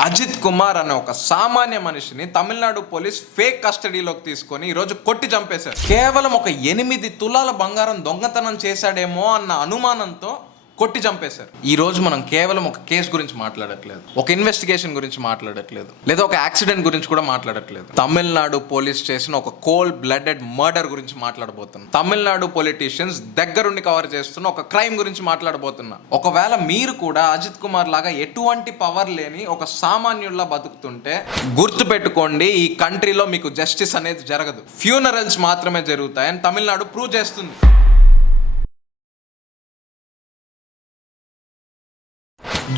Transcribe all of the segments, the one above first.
అజిత్ కుమార్ అనే ఒక సామాన్య మనిషిని తమిళనాడు పోలీస్ ఫేక్ కస్టడీలోకి తీసుకొని ఈరోజు కొట్టి చంపేశారు. కేవలం ఒక 8 తులాల బంగారం దొంగతనం చేశాడేమో అన్న అనుమానంతో కొట్టి చంపేశారు. ఈ రోజు మనం కేవలం ఒక కేసు గురించి మాట్లాడట్లేదు, ఒక ఇన్వెస్టిగేషన్ గురించి మాట్లాడట్లేదు, లేదా ఒక యాక్సిడెంట్ గురించి కూడా మాట్లాడట్లేదు. తమిళనాడు పోలీస్ చేసిన ఒక కోల్డ్ బ్లడెడ్ మర్డర్ గురించి మాట్లాడబోతున్నాం. తమిళనాడు పొలిటీషియన్స్ దగ్గరుండి కవర్ చేస్తున్న ఒక క్రైమ్ గురించి మాట్లాడబోతున్నా. ఒకవేళ మీరు కూడా అజిత్ కుమార్ లాగా ఎటువంటి పవర్ లేని ఒక సామాన్యుల్లా బతుకుతుంటే గుర్తు పెట్టుకోండి, ఈ కంట్రీలో మీకు జస్టిస్ అనేది జరగదు. ఫ్యూనరల్స్ మాత్రమే జరుగుతాయని తమిళనాడు ప్రూవ్ చేస్తుంది.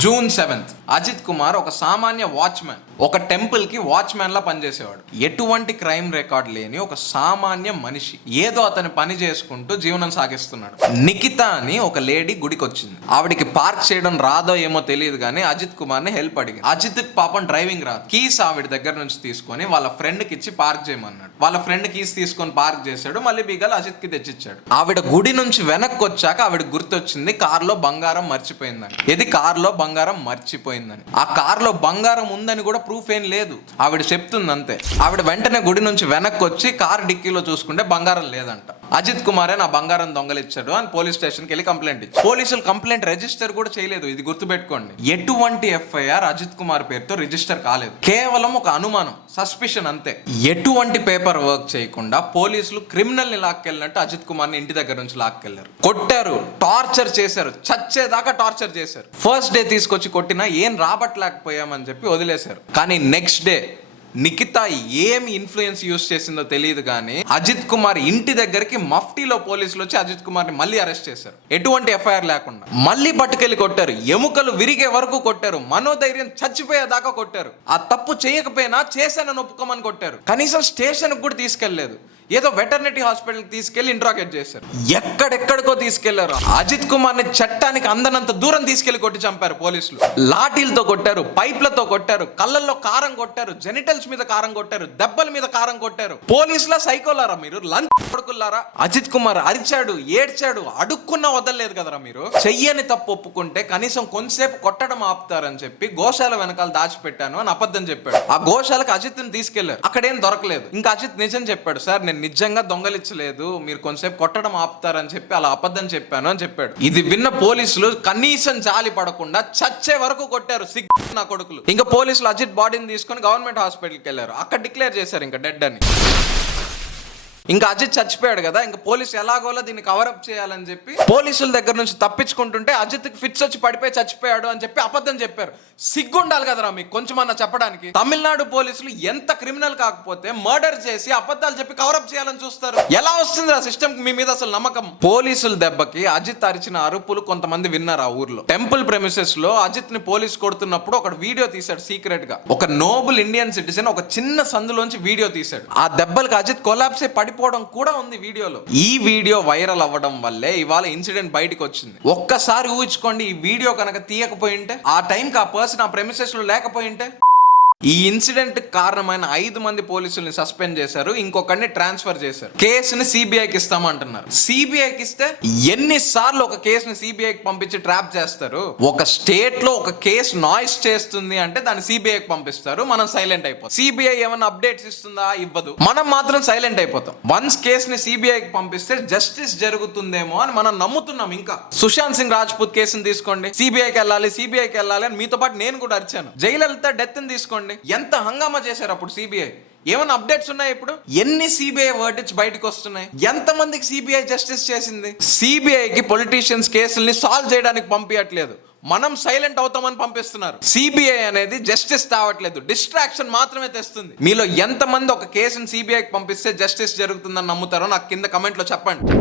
జూన్ 7th అజిత్ కుమార్ ఒక సామాన్య వాచ్మెన్, ఒక టెంపుల్ కి వాచ్మెన్ లా పనిచేసేవాడు. ఎటువంటి క్రైమ్ రికార్డ్ లేని ఒక సామాన్య మనిషి ఏదో అతని పని చేసుకుంటూ జీవనం సాగిస్తున్నాడు. నిఖిత అని ఒక లేడీ గుడికి వచ్చింది. ఆవిడికి పార్క్ చేయడం రాదో ఏమో తెలియదు కానీ అజిత్ కుమార్ ని హెల్ప్ అడిగింది. అజిత్ పాపం డ్రైవింగ్ రాదు. కీస్ ఆవిడ దగ్గర నుంచి తీసుకొని వాళ్ళ ఫ్రెండ్ కి ఇచ్చి పార్క్ చేయమన్నాడు. వాళ్ళ ఫ్రెండ్ కీస్ తీసుకొని పార్క్ చేశాడు. మళ్ళీ బిగాలు అజిత్ కి తెచ్చిచ్చాడు. ఆవిడ గుడి నుంచి వెనక్కి వచ్చాక ఆవిడ గుర్తొచ్చింది కార్లో బంగారం మర్చిపోయిందని. ఇది కార్లో బంగారం మర్చిపోయిందని. ఆ కార్లో బంగారం ఉందని కూడా ప్రూఫ్ ఏం లేదు, ఆవిడ చెప్తుంది అంతే. ఆవిడ వెంటనే గుడి నుంచి వెనక్కి వచ్చి కార్ డిక్కీలో చూసుకుంటే బంగారం లేదంట. అజిత్ కుమారే నా బంగారం దొంగలిచ్చాడు అని పోలీస్ స్టేషన్కి వెళ్ళి కంప్లైంట్ ఇచ్చారు. పోలీసులు కంప్లైంట్ రిజిస్టర్ కూడా చేయలేదు, ఇది గుర్తుపెట్టుకోండి. ఎటువంటి ఎఫ్ఐఆర్ అజిత్ కుమార్ పేరుతో రిజిస్టర్ కాలేదు. కేవలం ఒక అనుమానం, సస్పిషన్ అంతే. ఎటువంటి పేపర్ వర్క్ చేయకుండా పోలీసులు క్రిమినల్ ని లాక్కెళ్ళినట్టు అజిత్ కుమార్ ని ఇంటి దగ్గర నుంచి లాక్కెళ్లారు. కొట్టారు, టార్చర్ చేశారు, చచ్చేదాకా టార్చర్ చేశారు. ఫస్ట్ డే తీసుకొచ్చి కొట్టినా ఏం రాబట్టలేకపోయామని చెప్పి వదిలేశారు. కానీ నెక్స్ట్ డే నిఖిత ఏమి ఇన్ఫ్లుయెన్స్ యూస్ చేసిందో తెలియదు కానీ అజిత్ కుమార్ ఇంటి దగ్గరికి మఫ్టీలో పోలీసులు వచ్చి అజిత్ కుమార్ ని మళ్ళీ అరెస్ట్ చేశారు. ఎటువంటి ఎఫ్ఐఆర్ లేకుండా మళ్ళీ పట్టుకెళ్ళి కొట్టారు. ఎముకలు విరిగే వరకు కొట్టారు. మనోధైర్యం చచ్చిపోయేదాకా కొట్టారు. ఆ తప్పు చేయకపోయినా చేశానని ఒప్పుకోమని కొట్టారు. కనీసం స్టేషన్ కూడా తీసుకెళ్లేదు. ఏదో వెటర్నరీ హాస్పిటల్కి తీసుకెళ్లి ఇంట్రాగేట్ చేశారు. ఎక్కడెక్కడికో తీసుకెళ్లారు. అజిత్ కుమార్ ని చట్టానికి అందనంత దూరం తీసుకెళ్లి కొట్టి చంపారు పోలీసులు. లాఠీలతో కొట్టారు, పైప్లతో కొట్టారు, కళ్ళల్లో కారం కొట్టారు, జెనిటల్స్ మీద కారం కొట్టారు, దెబ్బల మీద కారం కొట్టారు. పోలీసులా సైకోలారా మీరు? లంచ్ కొడుకులారా? అజిత్ కుమార్ అరిచాడు, ఏడ్చాడు, అడుక్కున్నా వదలలేదు కదరా మీరు. చెయ్యని తప్పు ఒప్పుకుంటే కనీసం కొంతసేపు కొట్టడం ఆపుతారని చెప్పి గోశాల వెనకాల దాచిపెట్టాను అని అబద్ధం చెప్పాడు. ఆ గోశాలకు అజిత్ ని తీసుకెళ్లారు. అక్కడేం దొరకలేదు. ఇంకా అజిత్ నిజం చెప్పాడు, సార్ నేను నిజంగా దొంగలించలేదు, మీరు కొంతసేపు కొట్టడం ఆపుతారని చెప్పి అలా అబద్ధం చెప్పాను అని చెప్పాడు. ఇది విన్న పోలీసులు కనీసం జాలి పడకుండా చచ్చే వరకు కొట్టారు. సిగ్గు నా కొడుకులు. ఇంకా పోలీసులు అజిత్ బాడీని తీసుకొని గవర్నమెంట్ హాస్పిటల్కి వెళ్ళారు. అక్కడ డిక్లేర్ చేశారు ఇంకా డెడ్ అని. ఇంకా అజిత్ చచ్చిపోయాడు కదా, ఇంకా పోలీసు ఎలాగోలా దీన్ని కవరప్ చేయాలని చెప్పి పోలీసుల దగ్గర నుంచి తప్పించుకుంటుంటే అజిత్కి ఫిట్స్ వచ్చి పడిపోయి చచ్చిపోయాడు అని చెప్పి అబద్ధం చెప్పారు. సిగ్గుండాలి కదరా మీకు కొంచెమన్నా చెప్పడానికి. తమిళనాడు పోలీసులు ఎంత క్రిమినల్ కాకపోతే మర్డర్ చేసి అబద్ధాలు చెప్పి కవరప్ చేయాలని చూస్తారు. ఎలా వస్తుంది ఆ సిస్టమ్ మీ మీద అసలు నమ్మకం? పోలీసుల దెబ్బకి అజిత్ అరిచిన అరుపులు కొంతమంది విన్నారు ఆ ఊర్లో. టెంపుల్ ప్రెమిసెస్ లో అజిత్ ని పోలీసు కొడుతున్నప్పుడు ఒక వీడియో తీశాడు సీక్రెట్ గా. ఒక నోబుల్ ఇండియన్ సిటిజన్ ఒక చిన్న సందులోంచి వీడియో తీశాడు. ఆ దెబ్బలకు అజిత్ కొలాప్స్ పడిపోవడం కూడా ఉంది వీడియోలో. ఈ వీడియో వైరల్ అవ్వడం వల్లే ఇవాళ ఇన్సిడెంట్ బయటకు వచ్చింది. ఒక్కసారి ఊహించుకోండి, ఈ వీడియో కనుక తీయకపోయింటే, ఆ టైంకి ఆ పర్సన్ ఆ ప్రెమిసెస్ లో లేకపోయింటే. ఈ ఇన్సిడెంట్ కారణమైన 5 మంది పోలీసుల్ని సస్పెండ్ చేశారు, ఇంకొకరిని ట్రాన్స్ఫర్ చేశారు. కేసుని సిబిఐకి ఇస్తామంటున్నారు. సిబిఐకి ఇస్తే ఎన్నిసార్లు ఒక కేసుని సిబిఐకి పంపించి ట్రాప్ చేస్తారు? ఒక స్టేట్ లో ఒక కేసు నాయిస్ చేస్తుంది అంటే దాన్ని సిబిఐకి పంపిస్తారు, మనం సైలెంట్ అయిపోతాం. సిబిఐ ఏమైనా అప్డేట్స్ ఇస్తుందా? ఇవ్వదు. మనం మాత్రం సైలెంట్ అయిపోతాం. వన్స్ కేసుని సిబిఐకి పంపిస్తే జస్టిస్ జరుగుతుందేమో అని మనం నమ్ముతున్నాం. ఇంకా సుశాంత్ సింగ్ రాజ్పూత్ కేసుని తీసుకోండి, సిబిఐకి వెళ్ళాలి అని మీతో పాటు నేను కూడా అరిచాను. జయలలిత డెత్ ని తీసుకోండి, ఎంత హంగామా చేశారు అప్పుడు సిబిఐ. ఏమైనా అప్డేట్స్ ఉన్నాయి ఇప్పుడు? ఎన్ని సిబిఐ వర్డిక్ట్స్ బయటకు వస్తున్నాయి? ఎంత మందికి సిబిఐ జస్టిస్ చేసింది? సిబిఐకి పొలిటీషియన్స్ కేసుల్ని సాల్వ్ చేయడానికి పంపించట్లేదు, మనం సైలెంట్ అవుతామని పంపిస్తున్నారు. సిబిఐ అనేది జస్టిస్ తేవట్లేదు, డిస్ట్రాక్షన్ మాత్రమే తెస్తుంది. మీలో ఎంతమంది ఒక కేసుని సిబిఐకి పంపిస్తే జస్టిస్ జరుగుతుందని నమ్ముతారో నాకు కింద కమెంట్ లో చెప్పండి.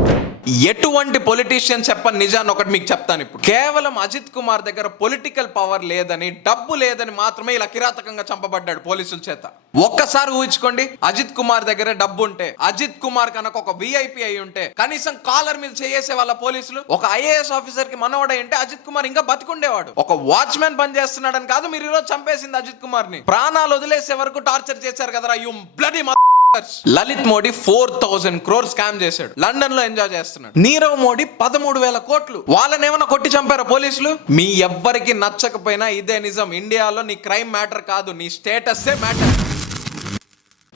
ఎటువంటి పొలిటీషియన్ చెప్పని నిజాన్ని ఒకటి మీకు చెప్తాను ఇప్పుడు. కేవలం అజిత్ కుమార్ దగ్గర పొలిటికల్ పవర్ లేదని, డబ్బు లేదని మాత్రమే ఇలా కిరాతకంగా చంపబడ్డాడు పోలీసుల చేత. ఒక్కసారి ఊహించుకోండి, అజిత్ కుమార్ దగ్గర డబ్బు ఉంటే, అజిత్ కుమార్ కనుక ఒక విఐపి అయి ఉంటే, కనీసం కాలర్ మీద చేసే వాళ్ళ పోలీసులు, ఒక ఐఏఎస్ ఆఫీసర్ కి మనవడై ఉంటే అజిత్ కుమార్ ఇంకా బతికుండేవాడు. ఒక వాచ్మెన్ పని చేస్తున్నాడని కాదు మీరు ఈరోజు చంపేసింది అజిత్ కుమార్ ని. ప్రాణాలు వదిలేసే వరకు టార్చర్ చేశారు కదరా you bloody Lalit Modi 4,000 crore scam చేశాడు, లండన్ లో ఎంజాయ్ చేస్తున్నాడు. నీరవ్ మోడీ 13,000 కోట్లు. వాళ్ళని ఏమైనా కొట్టి చంపారా పోలీసులు? మీ ఎవ్వరికి నచ్చకపోయినా ఇదే నిజం. ఇండియాలో నీ క్రైమ్ మ్యాటర్ కాదు, నీ స్టేటస్సే matter.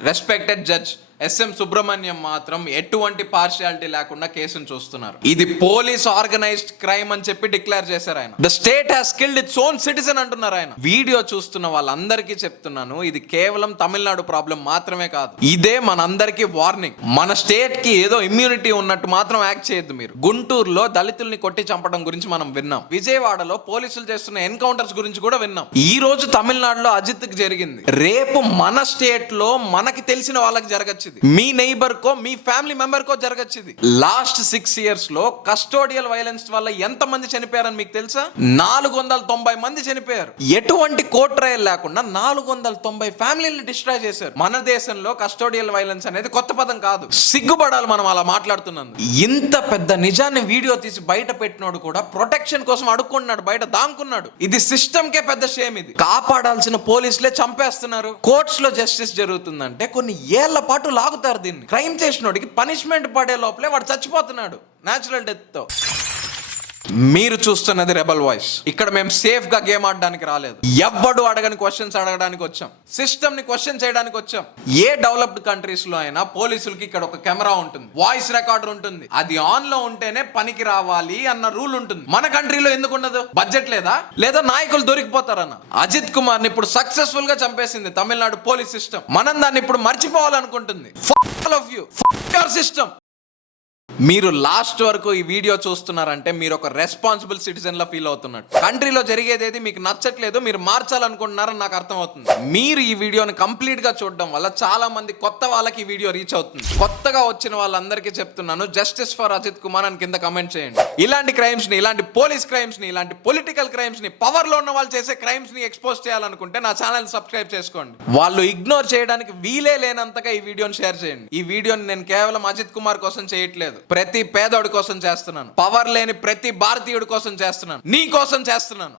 Respected judge SM Subrahmanyam మాత్రం ఎటువంటి పార్షియాలిటీ లేకుండా కేసును చూస్తున్నారు. ఇది పోలీస్ ఆర్గనైజ్డ్ క్రైమ్ అని చెప్పి డిక్లేర్ చేశారు ఆయన. The state has killed its own citizen అంటున్నారు ఆయన. వీడియో చూస్తున్న వాళ్ళందరికీ చెప్తున్నాను, ఇది కేవలం తమిళనాడు ప్రాబ్లం మాత్రమే కాదు, ఇదే మనందరికీ వార్నింగ్. మన స్టేట్ కి ఏదో ఇమ్యూనిటీ ఉన్నట్టు మాత్రం యాక్ట్ చేయొద్దు మీరు. గుంటూరులో దళితుల్ని కొట్టి చంపడం గురించి మనం విన్నాం. విజయవాడలో పోలీసులు చేస్తున్న ఎన్కౌంటర్స్ గురించి కూడా విన్నాం. ఈ రోజు తమిళనాడులో అజిత్ కి జరిగింది. రేపు మన స్టేట్ లో మనకి తెలిసిన వాళ్ళకి జరగచ్చు. మీ నైబర్ కో, మీ ఫ్యామిలీ మెంబర్ కో జరగచ్చింది. లాస్ట్ 6 years లో కస్టోడియల్ వైలెన్స్ వల్ల ఎంత మంది చనిపోయారని మీకు తెలుసా? 490 మంది చనిపోయారు. ఎటువంటి కోర్ట్ ట్రయల్ లేకుండా 490 ఫ్యామిలీని డిస్ట్రాయ్ చేశారు. మన దేశంలో కస్టోడియల్ వైలెన్స్ అనేది కొత్త పదం కాదు. సిగ్గుపడాలి మనం అలా మాట్లాడుతున్నాం. ఇంత పెద్ద నిజాన్ని వీడియో తీసి బయట పెట్టినోడు కూడా ప్రొటెక్షన్ కోసం అడుక్కున్నాడు, బయట దాంకున్నాడు. ఇది సిస్టమ్ కే పెద్ద షేమ్. ఇది కాపాడాల్సిన పోలీసులే చంపేస్తున్నారు. కోర్ట్స్ లో జస్టిస్ జరుగుతుందంటే కొన్ని ఏళ్ల పాటు లాగుతారు దీన్ని. క్రైమ్ చేసినోడికి పనిష్మెంట్ పడే లోపలే వాడు చచ్చిపోతున్నాడు న్యాచురల్ డెత్ తో. మీరు చూస్తున్నది రెబల్ వాయిస్. ఇక్కడ మేము సేఫ్ గా గేమ్ ఆడడానికి రాలేదు. ఎవ్వడు అడగని క్వశ్చన్స్ అడగడానికి వచ్చాం. సిస్టమ్ ని క్వశ్చన్ చేయడానికి వచ్చాం. ఏ డెవలప్డ్ కంట్రీస్ లో అయినా పోలీసులకి ఇక్కడ ఒక కెమెరా ఉంటుంది, వాయిస్ రికార్డర్ ఉంటుంది. అది ఆన్ లో ఉంటేనే పనికి రావాలి అన్న రూల్ ఉంటుంది. మన కంట్రీలో ఎందుకు ఉండదు? బడ్జెట్ లేదా? లేదా నాయకులు దొరికిపోతారన్న? అజిత్ కుమార్ ని ఇప్పుడు సక్సెస్ఫుల్ గా చంపేసింది తమిళనాడు పోలీస్ సిస్టమ్. మనం దాన్ని ఇప్పుడు మర్చిపోవాలనుకుంటుంది. All of you, your system. మీరు లాస్ట్ వరకు ఈ వీడియో చూస్తున్నారంటే మీరు ఒక రెస్పాన్సిబుల్ సిటిజన్ లా ఫీల్ అవుతున్నట్టు. కంట్రీలో జరిగేది మీకు నచ్చట్లేదు, మీరు మార్చాలనుకుంటున్నారని నాకు అర్థమవుతుంది. మీరు ఈ వీడియోని కంప్లీట్ గా చూడడం వల్ల చాలా మంది కొత్త వాళ్ళకి ఈ వీడియో రీచ్ అవుతుంది. కొత్తగా వచ్చిన వాళ్ళందరికీ చెప్తున్నాను, జస్టిస్ ఫర్ అజిత్ కుమార్ అని కింద కమెంట్ చేయండి. ఇలాంటి క్రైమ్స్ ని, ఇలాంటి పోలీస్ క్రైమ్స్ ని, ఇలాంటి పొలిటికల్ క్రైమ్స్ ని, పవర్ లో ఉన్న వాళ్ళు చేసే క్రైమ్స్ ని ఎక్స్పోజ్ చేయాలనుకుంటే నా ఛానల్ సబ్స్క్రైబ్ చేసుకోండి. వాళ్ళు ఇగ్నోర్ చేయడానికి వీలే లేనంతగా ఈ వీడియోని షేర్ చేయండి. ఈ వీడియోని నేను కేవలం అజిత్ కుమార్ కోసం చేయట్లేదు, ప్రతి పేదోడి కోసం చేస్తున్నాను. పవర్ లేని ప్రతి భారతీయుడి కోసం చేస్తున్నాను. నీ కోసం చేస్తున్నాను.